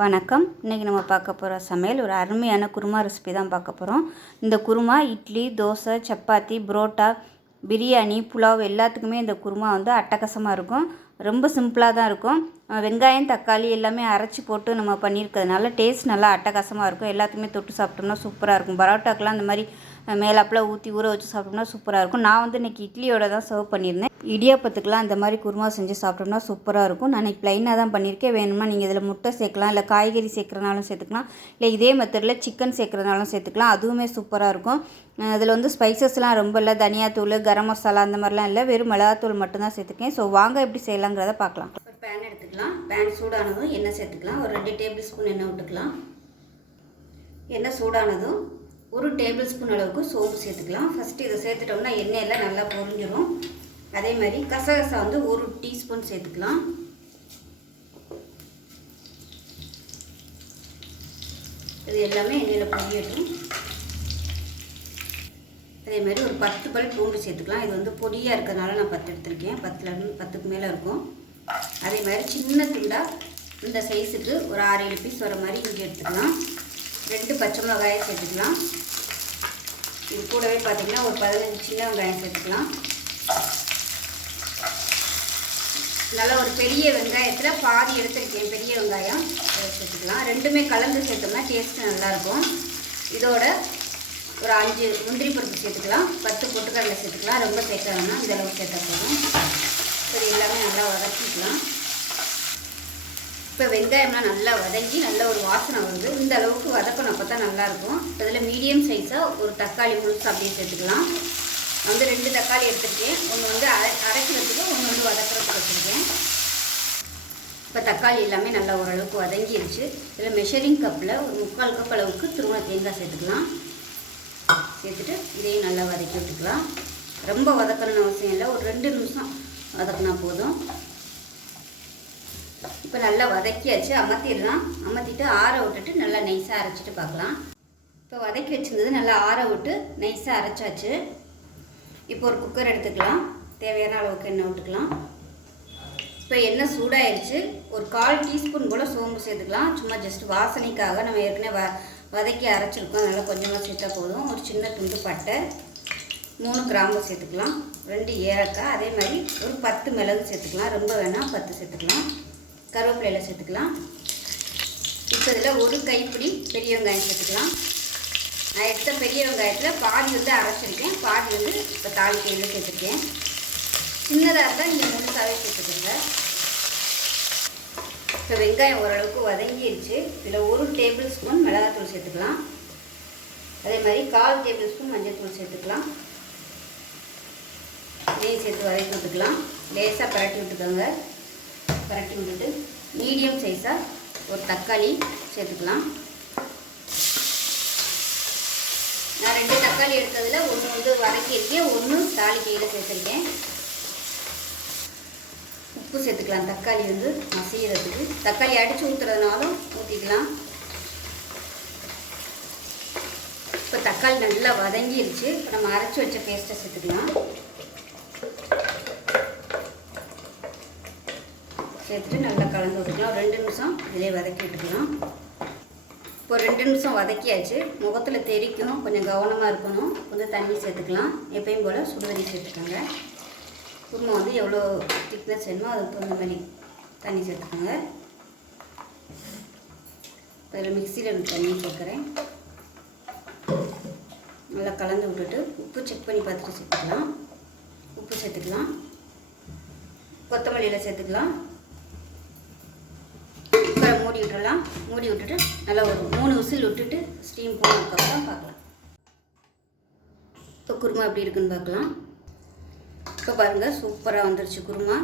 வணக்கம். இன்றைக்கி நம்ம பார்க்க போகிற சமையல் ஒரு அருமையான குருமா ரெசிபி தான் பார்க்க போகிறோம். இந்த குருமா இட்லி, தோசை, சப்பாத்தி, பரோட்டா, பிரியாணி, புலாவ் எல்லாத்துக்குமே இந்த குருமா வந்து அட்டகாசமாக இருக்கும். ரொம்ப சிம்பிளாக தான் இருக்கும். வெங்காயம், தக்காளி எல்லாமே அரைச்சி போட்டு நம்ம பண்ணியிருக்கிறதுனால டேஸ்ட் நல்லா அட்டகாசமாக இருக்கும். எல்லாத்துக்குமே தொட்டு சாப்பிட்டோம்னா சூப்பராக இருக்கும். பரோட்டாக்கெலாம் அந்த மாதிரி மேலாப்பில் ஊற்றி ஊற வச்சு சாப்பிட்டோம்னா சூப்பராக இருக்கும். நான் வந்து இன்றைக்கி இட்லியோட தான் சர்வ் பண்ணியிருந்தேன். இடியாப்பத்துக்கெலாம் இந்த மாதிரி குருமா செஞ்சு சாப்பிட்டோம்னா சூப்பராக இருக்கும். நான் இன்றைக்கி ப்ளைனாக தான் பண்ணியிருக்கேன். வேணுமா நீங்கள் இதில் முட்டை சேர்க்கலாம், இல்லை காய்கறி சேர்க்குறனாலும் சேர்த்துக்கலாம், இல்லை இதே மெத்தடில் சிக்கன் சேர்க்குறதுனாலும் சேர்த்துக்கலாம். அதுவுமே சூப்பராக இருக்கும். இதில் வந்து ஸ்பைசஸ்லாம் ரொம்ப இல்லை. தனியாத்தூள், கரம் மசாலா அந்த மாதிரிலாம் இல்லை. வெறும் மிளகாத்தூள் மட்டும்தான் சேர்த்துக்கேன். ஸோ வாங்க எப்படி செய்யலாங்கிறத பார்க்கலாம். ஒரு பேன் எடுத்துக்கலாம். பேன் சூடானதும் எண்ணெய் சேர்த்துக்கலாம். ஒரு 2 டேபிள் ஸ்பூன் எண்ணெய் விட்டுக்கலாம். எண்ணெய் சூடானதும் 1 டேபிள் ஸ்பூன் அளவுக்கு சோம்பு சேர்த்துக்கலாம். ஃபஸ்ட்டு இதை சேர்த்துட்டோம்னா எண்ணெயெல்லாம் நல்லா பொரிஞ்சிடும். அதே மாதிரி கசகசா வந்து 1 டீஸ்பூன் சேர்த்துக்கலாம். இது எல்லாமே எண்ணெயில் பொரியட்டும். அதே மாதிரி ஒரு 10 பல் பூண்டு சேர்த்துக்கலாம். இது வந்து பொடியாக இருக்கிறதுனால நான் 10 எடுத்திருக்கேன். 10க்கு மேலே இருக்கும். அதே மாதிரி சின்ன துண்டாக இந்த சைஸுக்கு ஒரு 6-7 பீஸ் வர மாதிரி இங்கே எடுத்துக்கலாம். 2 பச்சை மிளகாயை சேர்த்துக்கலாம். இது கூடவே பார்த்திங்கன்னா ஒரு 15 சின்ன வெங்காயம் சேர்த்துக்கலாம். நல்லா ஒரு பெரிய வெங்காயத்தில் பாதி எடுத்துருக்கேன். பெரிய வெங்காயம் சேர்த்துக்கலாம். ரெண்டுமே கலந்து சேர்த்தோம்னா டேஸ்ட்டு நல்லாயிருக்கும். இதோட ஒரு 5 முந்திரி பருப்பு சேர்த்துக்கலாம். 10 பொட்டுக்கடலை சேர்த்துக்கலாம். ரொம்ப சேர்க்க வேணாம், இந்த அளவுக்கு சேர்த்தா போதும். சரி, எல்லாமே நல்லா வதக்கிக்கலாம். இப்போ வெங்காயம்லாம் நல்லா வதங்கி நல்ல ஒரு வாசனை வருது. இந்த அளவுக்கு வதக்கணும், அப்போ தான் நல்லாயிருக்கும். இதில் மீடியம் சைஸாக ஒரு தக்காளி முழுசாக அப்படியே சேர்த்துக்கலாம். நான் வந்து 2 தக்காளி எடுத்துருக்கேன். ஒன்று வந்து அரைக்கிறதுக்கு, ஒன்று வந்து வதக்கிறதுக்கு வச்சுருக்கேன். இப்போ தக்காளி எல்லாமே நல்லா ஓரளவுக்கு வதங்கிடுச்சு. இதில் மெஷரிங் கப்பில் ஒரு 3/4 கப் அளவுக்கு துருவ தேங்காய் சேர்த்துக்கலாம். சேர்த்துட்டு இதையும் நல்லா வதக்கி விட்டுக்கலாம். ரொம்ப வதக்கணும்னு அவசியம் இல்லை, ஒரு 2 நிமிஷம் வதக்கினா போதும். இப்போ நல்லா வதக்கியாச்சு. அமர்த்திடலாம். அமர்த்திட்டு ஆற விட்டுட்டு நல்லா நைஸாக அரைச்சிட்டு பார்க்கலாம். இப்போ வதக்கி வச்சுருந்தது நல்லா ஆற விட்டு நைஸாக அரைச்சாச்சு. இப்போ ஒரு குக்கர் எடுத்துக்கலாம். தேவையான அளவுக்கு எண்ணெய் விட்டுக்கலாம். இப்போ எண்ணெய் சூடாயிருச்சு. ஒரு 1/4 டீஸ்பூன் போல் சோம்பு சேர்த்துக்கலாம். சும்மா ஜஸ்ட் வாசனைக்காக. நம்ம ஏற்கனவே வதக்கி அரைச்சிருக்கோம், அதனால் கொஞ்சமாக சேர்த்தா போதும். ஒரு சின்ன துண்டு பட்டை, 3 கிராம்பு சேர்த்துக்கலாம். 2 ஏலக்காய், அதே மாதிரி ஒரு 10 மிளகு சேர்த்துக்கலாம். ரொம்ப வேணாம், 10 சேர்த்துக்கலாம். கருவேப்பிலையில் சேர்த்துக்கலாம். இப்போ இதில் ஒரு கைப்பிடி பெரிய வெங்காயம் சேர்த்துக்கலாம். நான் எடுத்த பெரிய வெங்காயத்தில் பாதி வந்து அரைச்சிருக்கேன், பாதி வந்து இப்போ தாளிக்கையில் சேர்த்துருக்கேன். சின்னதாக இருந்தால் நீங்கள் முழுசாகவே சேர்த்துக்கோங்க. இப்போ வெங்காயம் ஓரளவுக்கு வதங்கிடுச்சு. இதில் 1 டேபிள் ஸ்பூன் மிளகாத்தூள் சேர்த்துக்கலாம். அதே மாதிரி 1/4 டேபிள் ஸ்பூன் மஞ்சள் தூள் சேர்த்துக்கலாம். இதையும் சேர்த்து வதக்கி விட்டுக்கலாம். லேசாக பரட்டி விட்டுக்கோங்க. பரட்டி விட்டுட்டு மீடியம் சைஸாக ஒரு தக்காளி சேர்த்துக்கலாம். நான் 2 தக்காளி எடுத்ததில் ஒன்று வந்து வதக்கியிருக்கேன், ஒன்று தாளிக்கையில் சேர்த்துருக்கேன். உப்பு சேர்த்துக்கலாம். தக்காளி வந்து மசியறதுக்கு. தக்காளி அடித்து ஊற்றுறதுனாலும் ஊற்றிக்கலாம். இப்போ தக்காளி நல்லா வதங்கிருச்சு. இப்போ நம்ம அரைச்சி வச்ச பேஸ்ட்டை சேர்த்துக்கலாம். சேர்த்துட்டு நல்லா கலந்து விட்டுக்கலாம். 2 நிமிஷம் இதிலே வதக்கி விட்டுக்கலாம். இப்போ 2 நிமிஷம் வதக்கியாச்சு. முகத்தில் தெரிக்கும், கொஞ்சம் கவனமாக இருக்கணும். கொஞ்சம் தண்ணி சேர்த்துக்கலாம். எப்பயும் போல் சுடுதண்ணி சேர்த்துக்கோங்க. குருமா வந்து எவ்வளோ திக்னஸ் வேணுமோ அதுக்கு தகுந்த மாதிரி தண்ணி சேர்த்துக்கோங்க. அதில் மிக்சியில் தண்ணி சேர்க்குறேன். நல்லா கலந்து விட்டுட்டு உப்பு செக் பண்ணி பார்த்துட்டு சேர்த்துக்கலாம். உப்பு சேர்த்துக்கலாம். கொத்தமல்லியில் சேர்த்துக்கலாம். மூடி விட்டுடலாம். மூடி விட்டுட்டு நல்லா ஒரு 3 விசில் விட்டுட்டு ஸ்டீம் போனதுக்கப்புறம் பார்க்கலாம். இப்போ குருமா எப்படி இருக்குன்னு பார்க்கலாம். இப்போ பாருங்கள், சூப்பராக வந்துருச்சு குருமா.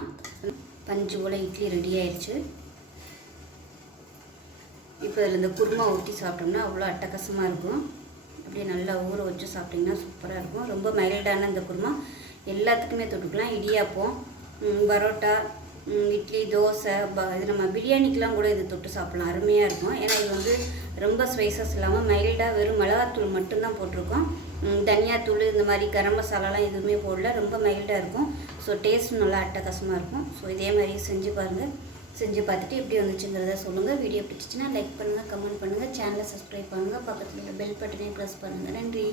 பஞ்சு போல் இட்லி ரெடி ஆயிடுச்சு. இப்போ இதில் இந்த குருமா ஊற்றி சாப்பிட்டோம்னா அவ்வளோ அட்டகாசமாக இருக்கும். அப்படியே நல்லா ஊற வச்சு சாப்பிட்டிங்கன்னா சூப்பராக இருக்கும். ரொம்ப மைல்டான இந்த குருமா எல்லாத்துக்குமே தொட்டுக்கலாம். இடியாப்பம், பரோட்டா, இட்லி, தோசை, இது நம்ம பிரியாணிக்கெலாம் கூட இது தொட்டு சாப்பிட்லாம். அருமையாக இருக்கும். ஏன்னா இது வந்து ரொம்ப ஸ்பைசஸ் இல்லாமல் மைல்டாக வெறும் மிளகாத்தூள் மட்டும்தான் போட்டிருக்கோம். தனியாத்தூள் இந்த மாதிரி கரம் மசாலாலாம் எதுவுமே போடல. ரொம்ப மைல்டாக இருக்கும். ஸோ டேஸ்ட் நல்லா அட்டகாசமாக இருக்கும். ஸோ இதே மாதிரி செஞ்சு பாருங்கள். செஞ்சு பார்த்துட்டு எப்படி வந்துச்சுங்கிறத சொல்லுங்கள். வீடியோ பிடிச்சிச்சின்னா லைக் பண்ணுங்கள், கமெண்ட் பண்ணுங்கள், சேனலை சப்ஸ்கிரைப் பண்ணுங்கள், பக்கத்தில் உள்ள பெல் பட்டனையும் ப்ரெஸ் பண்ணுங்கள். நன்றி.